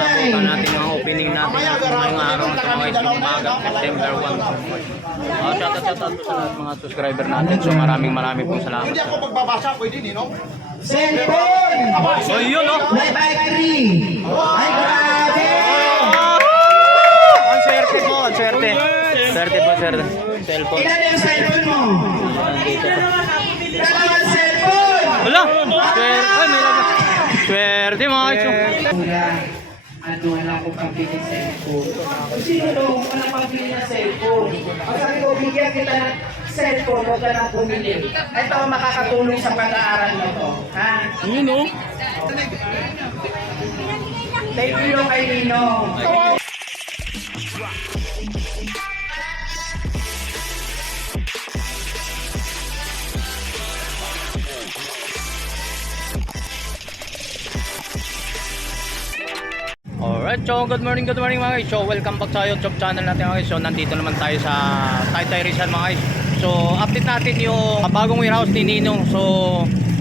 Abutan natin yung opening natin ngayong araw at mga umaga, September 1. Shoutout po sa lahat mga subscriber natin. So maraming pong salamat. Hindi ako magbabasa, pwede din, no? Cellphone! So yun, no? May battery! Ay, grabe! Ang swerte po, ang swerte. Swerte po, swerte. Cellphone. Ilan yung cellphone mo? Dito po. Dalawang cellphone! Wala! Swerte. Ay, may laga. Swerte mga iso. Ano lang kung pambili ng cellphone? Sino nung walang pambili ng cellphone? Ang sabi ko, bigyan kita ng cellphone, huwag ka nang bumili. Ito ang makakatulong sa pag-aaral mo to. Ha? Yun, no? Thank you kay Nino. Alright, so good morning mga guys. So welcome back sa YouTube channel natin mga guys. So nandito naman tayo sa Taytay Rizal mga guys. So update natin yung bagong warehouse ni Ninong. So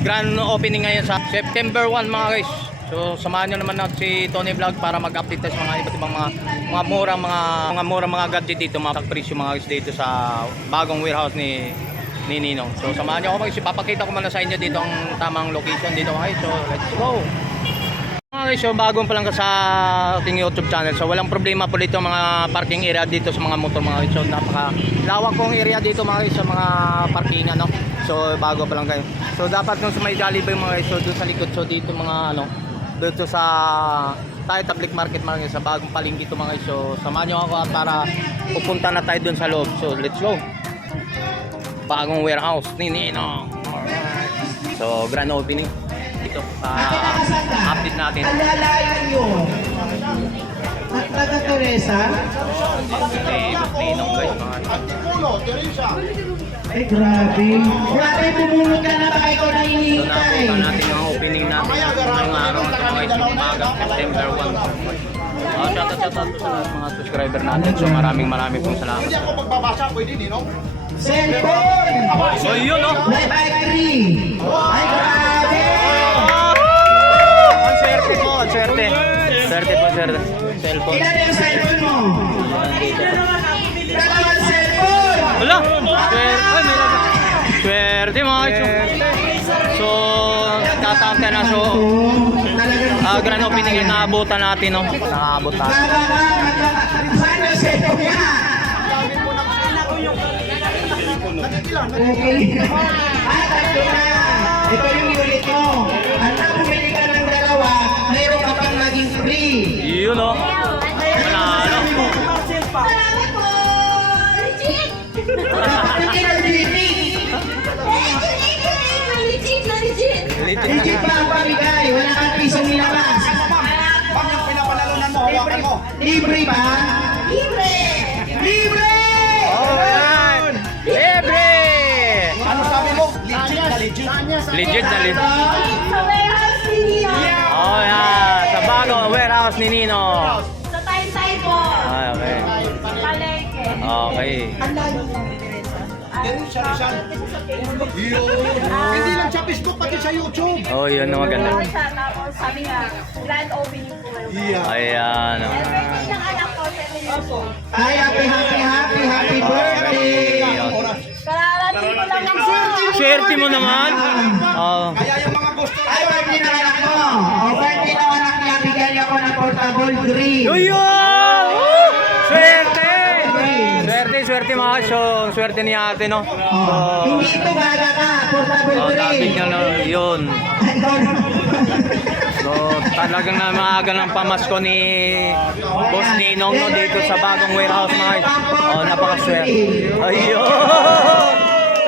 grand opening ngayon sa September 1 mga guys. So samahan nyo naman natin si Tony Vlog para mag-update tayo sa mga iba't ibang mga murang mga gadget dito, mga presyo mga guys dito sa bagong warehouse ni Ninong. So samahan nyo ako mga guys. Ipapakita ko muna sa inyo dito ang tamang location dito mga guys. So let's go. Okay, so bagong pa lang ka sa ating YouTube channel. So walang problema po dito mga parking area dito sa mga motor mga guys. So napaka lawak pong area dito mga guys sa mga parkingan, no. So bago pa lang kayo. So dapat nung sa may Jollibee mga guys, so doon sa likod, so dito mga dito sa tayo Public Market mga guys, sa bagong palengke dito mga guys. So samahan niyo ako para pupunta na tayo doon sa loob. So let's go. Bagong warehouse ni Ninong. Alright. So grand opening dito update natin. Alalayan nyo. Taga Teresa? Ninong guys mga Puno, Teresa. Ay, grabe. Grabe, bumulot ka na baka ikaw So nahihintay. napunta natin yung opening natin ngayong araw at mga umaga, September 1. Shoutout po sa lahat mga subscriber natin. So maraming pong salamat. Hindi ako magbabasa, pwede din, no? Cellphone! So yun, no? May battery! Ay, grabe! Ang swerte po, ang swerte. Swerte po, swerte. Cellphone. Ilan yung cellphone mo? Dito po. Dalawang cellphone! Wala! Swerte. Ay, may laga. Swerte mga iso. So, tatangka na. So, grand opening yung naabutan natin, no? Nakaabot tayo. Baba ka! Saan yung cellphone niya? Okay. Ay, tatlo na! Ito yung unit mo. At nang bumili ka ng dalawa, mayroon ka pang maging free. Yun, no? Manalo. Salamat po! Legit! Hindi na legit. Legit na legit! Legit pa ang pamigay. Wala kang pisong nilabas. Bang yung pinapalalunan mo, hawakan mo. Libre ba? Libre! Libre! Alright! Libre! Ano sabi mo? Legit na legit. Legit na legit. Sa warehouse ni Nino! Oh, yeah. Sa bagong warehouse ni Nino. Sa Taytay po! Ay, okay. Palengke! Okay. Teresa Rizal. Hindi lang sa Facebook, pati sa YouTube. Oh, yun na maganda. Tapos sabi nga, grand opening po ngayon. Ayan. Birthday ng anak ko, 7 years old. Ay, happy birthday! Kararating ko lang ng Swerte mo naman. Oh. Kaya yung mga gusto Ay, birthday ng anak mo. O, birthday ng anak niya, bigyan niya ako ng portable grill. Yun! Swerte! Swerte mga so, swerte ni ate, no? Oh, hindi ito gaga ka, portable Oh, grill. dapat nga na yun. So, talagang na maaga ng pamasko ni Boss Ninong, no, dito sa bagong warehouse mga guys. Oh, napakaswerte. Ayun!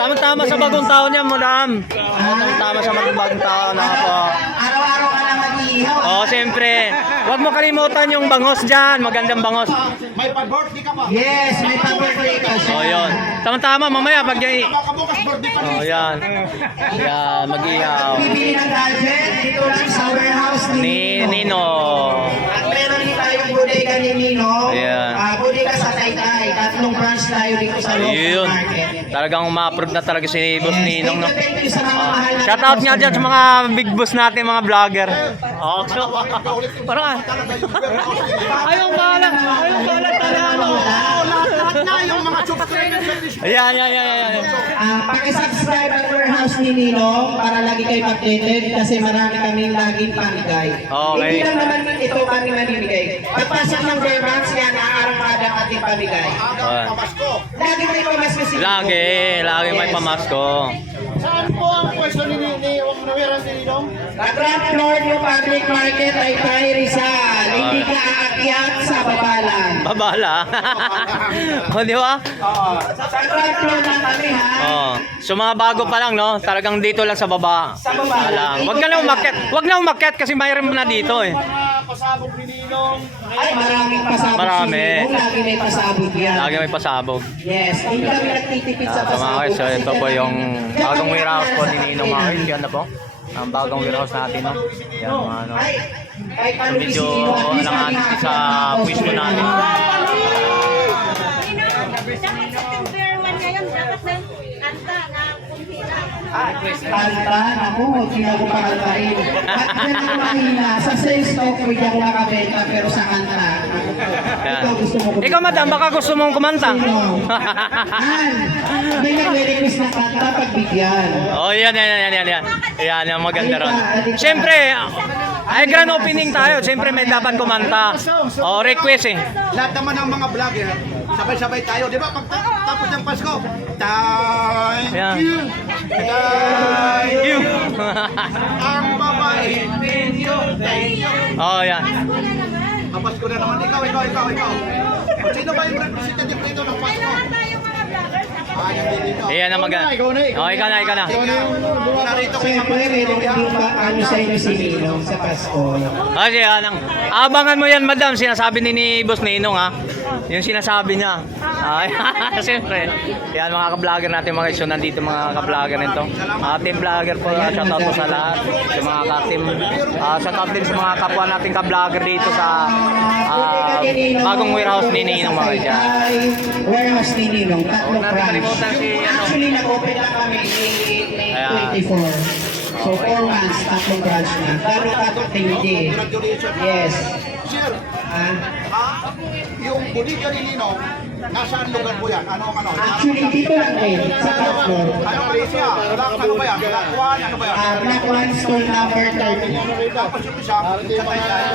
Tama-tama sa bagong taon niya, madam. Tama-tama sa bagong taon. Araw-araw ka na mag-iihaw. Oh, siyempre. Huwag mo kalimutan yung bangos dyan. Magandang bangos. May pa-birthday ka pa. Yes, may pa-birthday ka siya. Oh, yun. Tama-tama, mamaya pag yan. Makabukas birthday pa Oh, yan. Yan, mag-ihaw. Bibili ng gadget, dito lang sa warehouse Ni Nino. At meron din tayong bodega ni Nino. Ayan. Bodega sa Taytay. Tatlong branch tayo dito sa local Ayun. market. Talagang ma-approve na talaga si Boss Ninong, no? Thank you sa mga mahal na Shout out nga dyan sa mga big boss natin, mga vlogger. Oh, so, parang, ayaw bahala talaga. Lahat na yung mga subscribers sa this. Ayan. Paki-subscribe ang warehouse ni Ninong para lagi kayo updated kasi marami kaming laging pamigay. Okay. Hindi lang naman ito kami mamimigay. Pagpasok ng Vermans, yan araw-araw ang ating pamigay. Ayan. Pamasko. Lagi may pamasko si Lagi may pamasko. Saan po ang pwesto ni warehouse ni Ninong? Ang ground floor ng public market ay Tay Rizal. Hindi ka aakyat sa babalan. Babala. O, di ba? Sa ground floor na kami ha. Oh. So mga bago pa lang, no? Talagang dito lang sa baba. Sa baba lang. Wag na umakyat kasi mayroon na dito eh. Mga pasabog ni Ninong. Ay, maraming pasabog Marami. si Ninong. Lagi may pasabog yan. Lagi may pasabog. Yes, hindi kami nagtitipid sa Mga pasabog. guys, so ito po yung bagong warehouse po ni Ninong. Ninong, mga guys. Yan na po. Ang bagong warehouse natin, no? Yan mga ano. Ay, kahit So, ano medyo si Ninong, at least alanganin sa pwesto natin. Dapat September 1 ngayon, dapat na kanta na kumpira. Kanta, ako, hindi ako pakantahin. At yan ang mahina, sa sales talk, hindi ako nakabenta, pero sa kanta, Yan. ikaw gusto mo kumanta. Ikaw, madam, baka gusto mong kumanta. Sino? May nagre-request ng kanta, pagbigyan. Oh, yan. Yan, yung maganda ron. Siyempre, ay grand opening tayo. Siyempre, may dapat kumanta. Oh, request eh. Lahat naman ng mga vlogger, sabay-sabay tayo. Di ba? Pag tapos ng Pasko, thank Yeah. you. Thank you. You. Ang babae, thank you. Thank you. Oh, yan. Pasko na naman. Ang Pasko na naman. Ikaw. Sino ba yung representative dito ng Pasko? Kailangan tayo mga vloggers. Dapat Yan dito. Ayan ang maganda. Oh, ikaw na. Narito kayo Siyempre, meron din pa ano sa inyo si Ninong sa Pasko. Kasi abangan mo yan, madam. Sinasabi ni Boss Ninong, ha? Yung sinasabi niya. Ay, siyempre. Yan mga ka-vlogger natin, mga iso. Nandito mga ka-vlogger nito. Team vlogger po. Shout out po sa lahat. Sa mga ka-team. Shout out din sa mga kapwa natin ka-vlogger dito sa bagong warehouse ni Ninong, mga dyan. Warehouse ni Ninong, tatlong Huwag natin branch. kalimutan si, ano. Actually, nag-open lang kami May 24. So, 4 months, tatlong branch na. Gano'n ka-tindi. Yes. Sir, yung bodega ni Ninong, nasaan lugar po yan? Ano? Actually, dito lang din, sa top floor. Anong place niya? Ano ba yan? Black One? Ano ba yan? Black One Store number 30. Tapos yung isa, sa Taytay.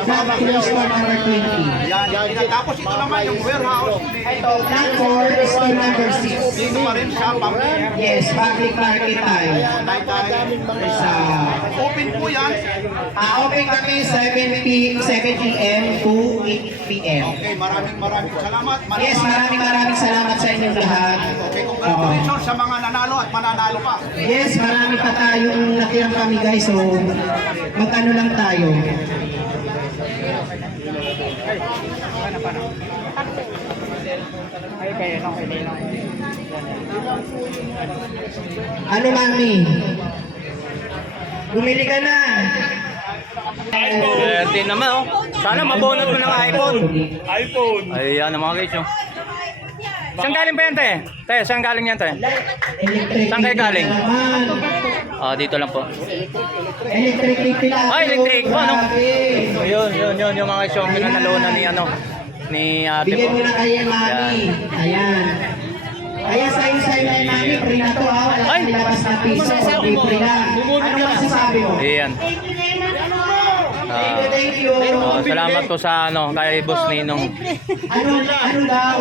Black Two Store number 20. Yan. Tapos ito naman yung warehouse. Ito, Black 4 Store number 6. Dito pa rin sa Pangin. Yes, public market tayo. Taytay. Sa Open po yan. open kami 7 p.m. to 8 p.m. Okay, maraming salamat. Yes, maraming salamat sa inyong lahat. Okay, congratulations sa mga nanalo at mananalo pa. Yes, marami pa tayong natirang kami guys, so mag-ano lang tayo. Ano mami? Bumili ka na. Din naman, oh. Sana mabonot mo ng iPhone. Ayan ang mga guys, oh. Saan galing pa yan, te? Te, saan galing yan, te? Electric Saan kayo galing? naman. Dito lang po. Electric lang. Electric po, ano? Grabe. Yun, yung mga show pinanalunan ni, ni ate Bigyan po. mo na kay mami. Ayan. Kaya sa'yo na yung mami, free na to ha. Wala Ay! kang nilabas na piso. Free na. Ano masasabi mo? Ayan. Thank you. Salamat po sa kay Boss Ninong. Ano daw?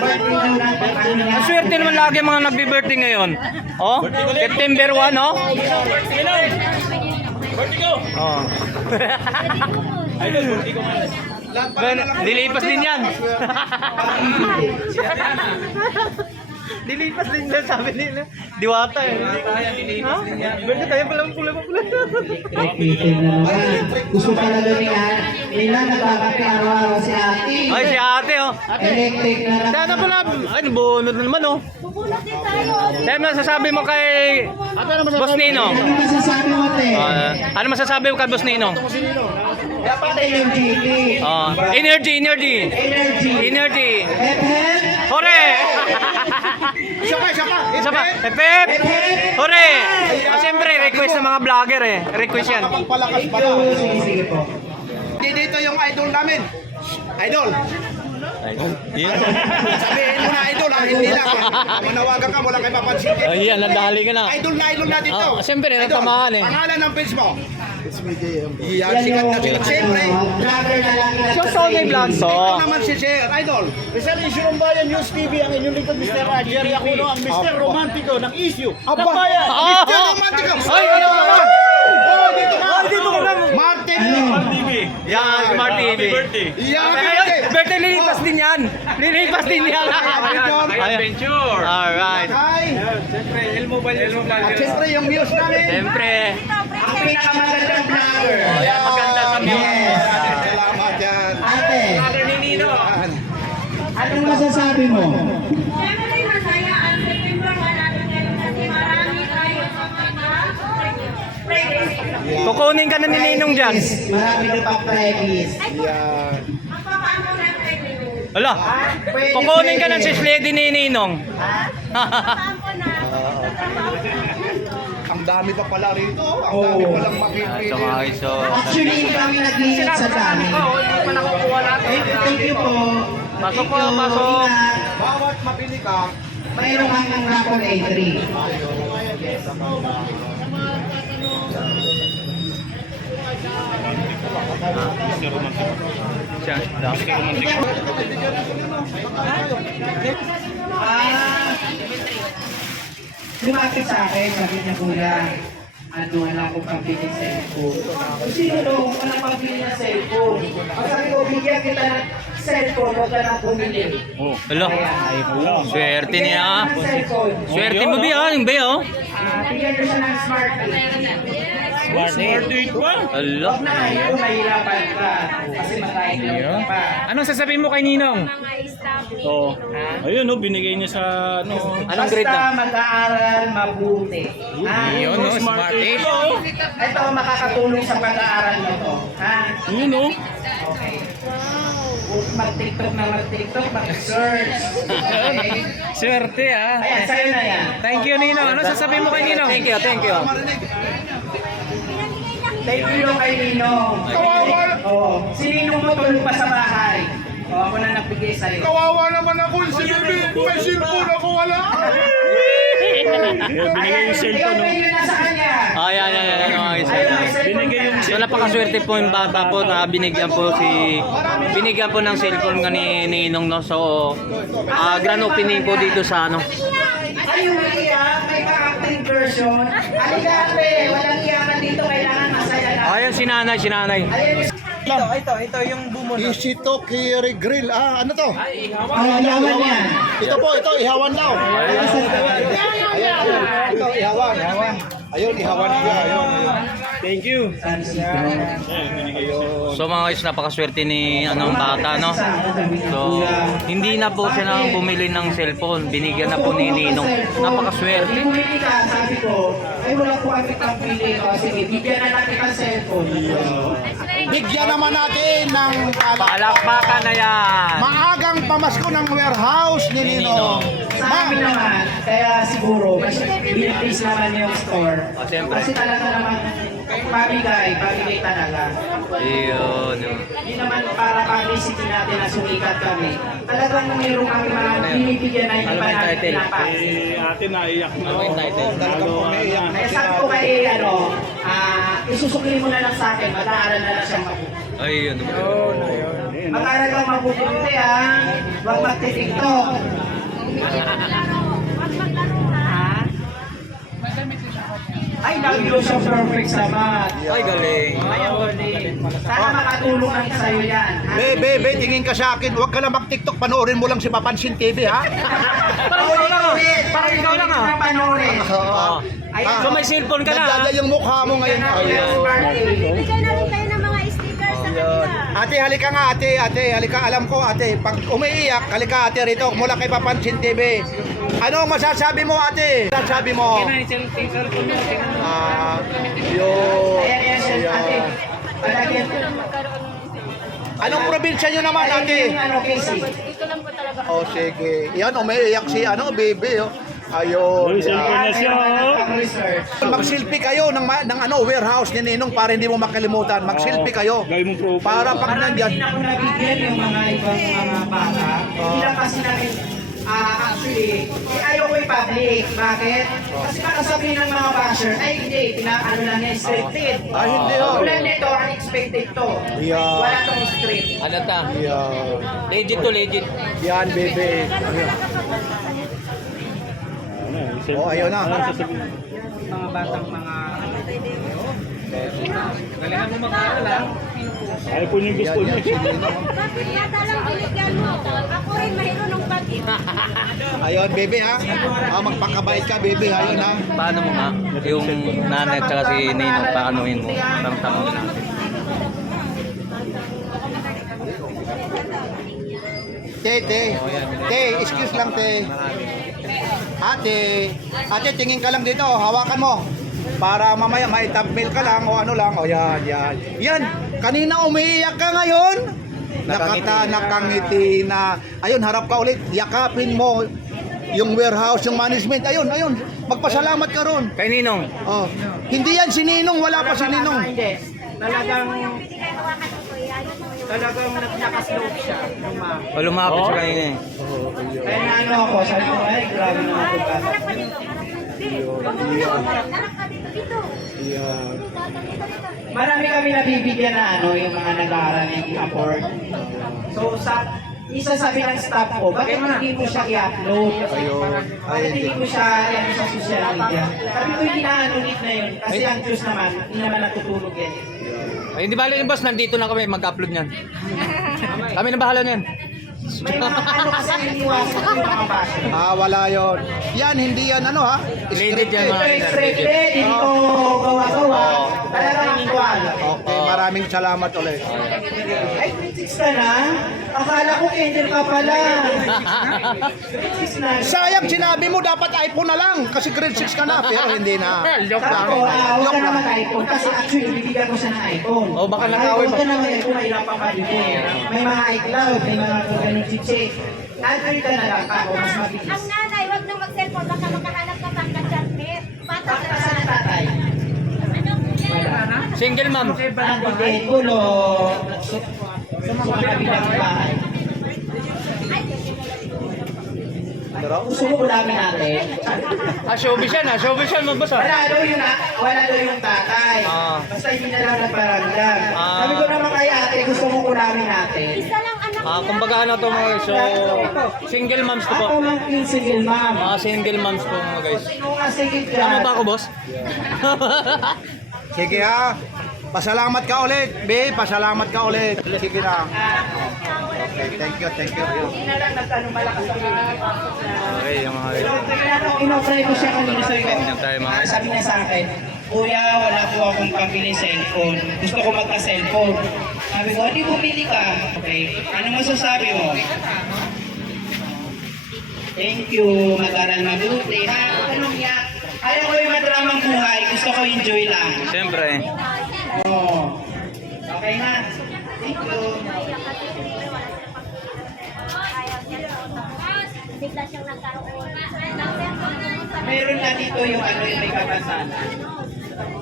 Birthday daw natin. Ano Ang swerte naman lagi mga nagbi-birthday ngayon. Oh, September 1, oh. Oh. Dilipas din yan. Dilipas din yan, sabi nila. Diwata eh. Ha? Birthday tayo pala pula. Electric na naman. Gusto talaga nila nagkakape araw-araw si ate. Ay, si ate, oh. Electric na naman. Sana pala, ay, bunod na naman, oh. Bubulot din tayo. Kaya masasabi mo kay Boss Ninong? Ano masasabi mo, te? Ano masasabi mo kay Boss Ninong? Dapat energy. Energy. Energy. Energy. Health. Hore! Isa pa, isa pa. Isa pa. Epep! Hore! Siyempre, request ng mga vlogger eh. Request yan. Pagpalakas Thank pala. you. Sige, sige po. Dito yung idol namin. Idol. Sabihin mo na idol ha, hindi lang. Manawagan ka, wala kayo papansin. Ayan, nadali ka na. Idol na dito. Ah, siyempre, Idol, natamaan eh. Pangalan ng page mo? Yan, Yan sikat yung na sikat. Siyempre, vlogger na lang So, Sony Vlog. So, ito naman si Sir Idol. Isang isyong bayan News TV ang inyong lingkod Mr. Jerry Aquino, ang Mr. Romantiko ng issue ng bayan. Ah! Mr. Romantico. Ay, ano naman? Oh, dito ka. Ay, dito ka na. Martin. Yan, Smart TV. Yan, Ay, birthday lilipas din yan. Lilipas din yan. Adventure. Alright. Hi. At siyempre yung news namin. Siyempre. Ang pinakamagandang vlogger. Ayan, maganda sa view. Yes. Salamat yan. Ate, Yan. anong masasabi mo? Siyempre, masaya ang September 1 natin ngayon kasi marami tayo sa mga pregnancy. Kukunin ka na ni Ninong dyan. Yes, marami na pang pregis. Yan. Ang papaano ng pregnancy? Hala, kukunin ka na si Lady ni Ninong. Papaano na tatrabaho ka. Ang dami pa pala rito. Ang dami palang mapipili. So mga guys, so Actually, hindi kami nag-iingat sa dami. Thank you po. Pasok po, Thank you. pasok. Ingat. Bawat mapili ka, Mayroon kang ng Rapon A3. Lumapit sa akin, sabi niya, kuya, ano, wala akong pambili ng cellphone. Kung sino nung walang pambili ng cellphone? Ang sabi ko, bigyan kita ng cellphone, huwag ka nang bumili. Hala, swerte niya. Ng cellphone. Swerte mo ba yung ba oh? Bigyan ko siya ng smart. Hala. Huwag na ngayon, mahirapan ka. Kasi matayang pa. Anong sasabihin mo kay Ninong? Mga staff ni Oh. Ayun, no, binigay niya sa ano. Anong grade Basta na? mag-aaral mabuti. Ha? Yun, no, smart eh. Ito makakatulong sa pag-aaral mo to. Ha? Yun, no. Okay. Mag-TikTok na mag-TikTok, mag-search. Okay? Swerte ah. Ayan, sa'yo na yan. Thank you, Ninong. Ano sasabihin mo kay Ninong? Thank you, thank you. Thank you kay Ninong. Oo. Si Ninong mo tulong pa sa bahay. O, ako na nagbigay sa'yo. kawawa naman ako. Si Bibi, may cellphone ako wala. Ayan, ikaw na nasa kanya. Ayan, mga guys. Ayun, may cellphone Binigay yung ka na. So napakaswerte po yung bata po na binigyan po ng cellphone nga ni Ninong, no. So grand opening po dito sa ano. Ayun, iyak, may ka-acting version. Halika, ate, walang iyakan dito, kailangan masaya na. Ayan si nanay. Ayun, Ito yung bumon. Isito Kiri Grill. Ah, ano to? yaman yan. Ito po, ito, ihawan daw. Ito, ihawan. Ayun, ihawan siya. Ayun. Thank you. So mga guys, napakaswerte ni anong bata, no. So hindi na po siya nang bumili ng cellphone, binigyan na po ni Ninong. Napakaswerte. Bumili ka, sabi ko, ay wala po kami pambili. O sige, bigyan na natin ang cellphone. Bigyan naman natin ng Palakpakan na yan. maagang pamasko ng warehouse ni Ninong. Sa amin naman, kaya siguro, mas bilis naman yung store. Siyempre. Kasi talaga naman, pamigay talaga. Ayun. Hindi naman para publicity natin na sumikat kami. Talagang mayroon kami mga binibigyan na hindi Ano pa ba yung natin title? pinapas. Ate naiyak na. Ano yung title? Kaya sabi ko kay, isusukli mo na lang sa akin, mag-aaral na lang siyang mabuti. Ayun. Mag-aaral kang mabuti ha, huwag magti-tiktok. Ay, nagilo siya perfect sa math. Ay, galing. Sana makatulong ang sa'yo yan. ha? Be, tingin ka sa akin. Huwag ka na mag-TikTok. Panoorin mo lang si Papansin TV, ha? Parang ikaw lang ah. Parang ikaw lang ah. Panoorin. Oo. Ayun. So may cellphone ka na ah. Nagdada yung mukha mo ngayon. Ayun. Bibigyan na rin kayo ng mga stickers sa kanila. Ate, halika nga, ate, halika. Alam ko, ate, pag umiiyak, halika, ate, rito, mula kay Papansin TV. Ano ang masasabi mo, ate? Masasabi mo? Yun. Ayan, ate. Palagyan. Anong probinsya nyo naman, Ayun ate? yung ano, Casey. Oh, sige. Yan, umiiyak si, baby, oh. Ayun. Kaya kailangan ng research. Magsilpi kayo ng warehouse ni Ninong para hindi mo makalimutan. Magsilpi kayo. Para pag Parang nandyan. hindi na ako nabigyan yung mga ibang mga bata. Hindi lang kasi namin, actually, ayaw ko i-public. Bakit? Kasi baka sabihin ng mga basher, ay hindi, ano lang yan, scripted. Ay, hindi, oh. Ulan nito, unexpected to. Yeah. Wala tong script. Ano ta? Yan. Legit to legit. Yan, baby. Oh, ayun na. Mga batang mga... Galingan mo mag-aaral. Ayaw po niyo gusto niyo. Bakit yata lang binigyan mo? Ako rin mahirunong pag-ibig. Ayun, baby, ha? Magpakabait ka, baby. Ayun, ha? Paano mo nga? Yung nanay at saka si Ninong, paanuhin mo. Parang tama mo natin. Te, excuse lang, te. Ate, tingin ka lang dito, hawakan mo. Para mamaya mai-thumbnail ka lang o ano lang. O yan. Yan, kanina umiiyak ka ngayon. Nakangiti na. Ayun, harap ka ulit. Yakapin mo yung warehouse, yung management. Ayun. Magpasalamat ka ron. Kay Ninong. Oh. Hindi yan si Ninong, wala pa si Ninong. Hindi. Talagang Binigay hawakan ko nakaslog siya. O lumapit siya kanina eh. Kaya na ano ako, sabi ko, ay grabe naman ito bata. Danak ka dito. Danak ka dito. Dito. Yan. Marami kami nabibigyan na ano, yung mga nag-aaral ng afford. So, isa sabi ng staff ko, bakit hindi mo siya i-upload? Bakit hindi mo siya i-ano sa social media? Sabi ko, hindi na ano need na yun. Kasi ang Diyos naman, hindi naman natutulog yan. Ay, hindi bali yung boss, nandito na kami mag-upload niyan. Kami na bahala niyan. May mga ano kasi iniwasan yung mga basher. Wala yon. Yan, hindi yan ano, ha? Legit yan, Ito mga yung scripted, hindi ko gawa-gawa. Talagang actual. Okay, maraming salamat ulit. Ay, critics ka na? Akala ko angel ka pala. Critics na. Sayang, sinabi mo dapat iPhone na lang kasi grade 6 ka na, pero hindi na. Joke Sabi lang. ko, huwag ka naman iPhone kasi actually bibigyan ko siya ng iPhone. Oh, baka nakawin Huwag ka naman iPhone, mahirapan ka dito. May mga iCloud, may mga ganun chiche. Android ka na lang ako, mas mabilis. Ang nanay, wag nang mag-cellphone. Baka makahanap ka pang ka-chatmate. Patak Bakit sa tatay? Single mom. Hindi, gulo. Sa mga kabilang bahay. Gusto mo ulamin natin? Showbiz yan mo boss ah. Wala daw yung tatay. Ah. Basta hindi na lang nagparamdam. Ah. Sabi ko naman kay ate, gusto mo ulamin natin. Isa lang anak niya. Kumbaga ano to mga guys, so single moms to po. Ako lang yung single mom. Mga single moms po mga guys. Sino nga single dyan? Tama ba ako boss? Sige, ha? Pasalamat ka ulit, babe. Pasalamat ka ulit. Sige na. Okay, thank you. Hindi na lang nagtanong malakas ang Okay, yung mga guys. Inofray ko siya kanina sa iyo. Ganyan tayo, mga guys. Sabi niya sa akin, Kuya, wala po akong pambili cellphone. Gusto ko magka-cellphone. Sabi ko, hindi bumili ka. Okay. Ano masasabi mo? Thank you. Mag-aral mabuti. Ha? Anong yak? Ayaw ko yung madramang buhay. Gusto ko enjoy lang. Siyempre. Oo. Okay na. Thank you. Bigla siyang nagkaroon. Meron na dito yung ano yung may kapansanan.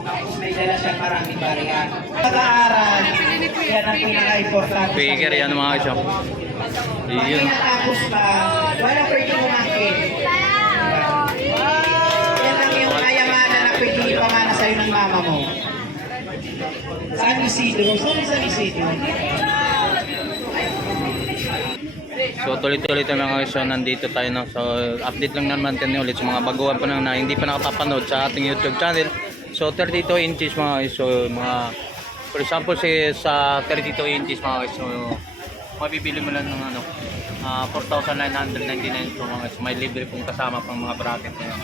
Tapos may dala siyang maraming barya. Pag-aaral, yan ang pinaka-importante. Figure yan mga guys. oh. Pag Yun. pinatapos ka, wala pwede umangkin. Yan ang yung kayamanan na pwede ipamana sa'yo ng mama mo. Saan Isidro? Saan Isidro? So tuloy-tuloy tayo mga guys. So nandito tayo no. So update lang naman tayo ulit sa mga baguhan pa na hindi pa nakapapanood sa ating YouTube channel. So 32 inches mga guys. So mga for example sa 32 inches mga guys. So mabibili mo lang ng ano 4,999 so mga guys. May libre pong kasama pang mga bracket na yan.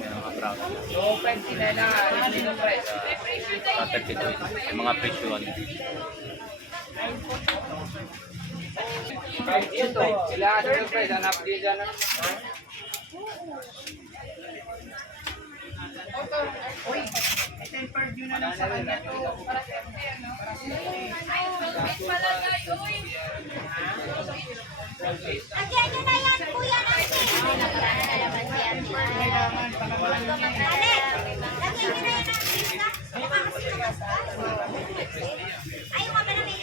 Yan, mga bracket. So, 20 na lang. Sa 32 inches. Yung mga presyo Tempered yun na lang sa kanya to. Lagyan nyo na yan, kuya natin. Alex, lagyan nyo na yan ang pizza. Baka kasi nakasta. Ayaw ka ba na may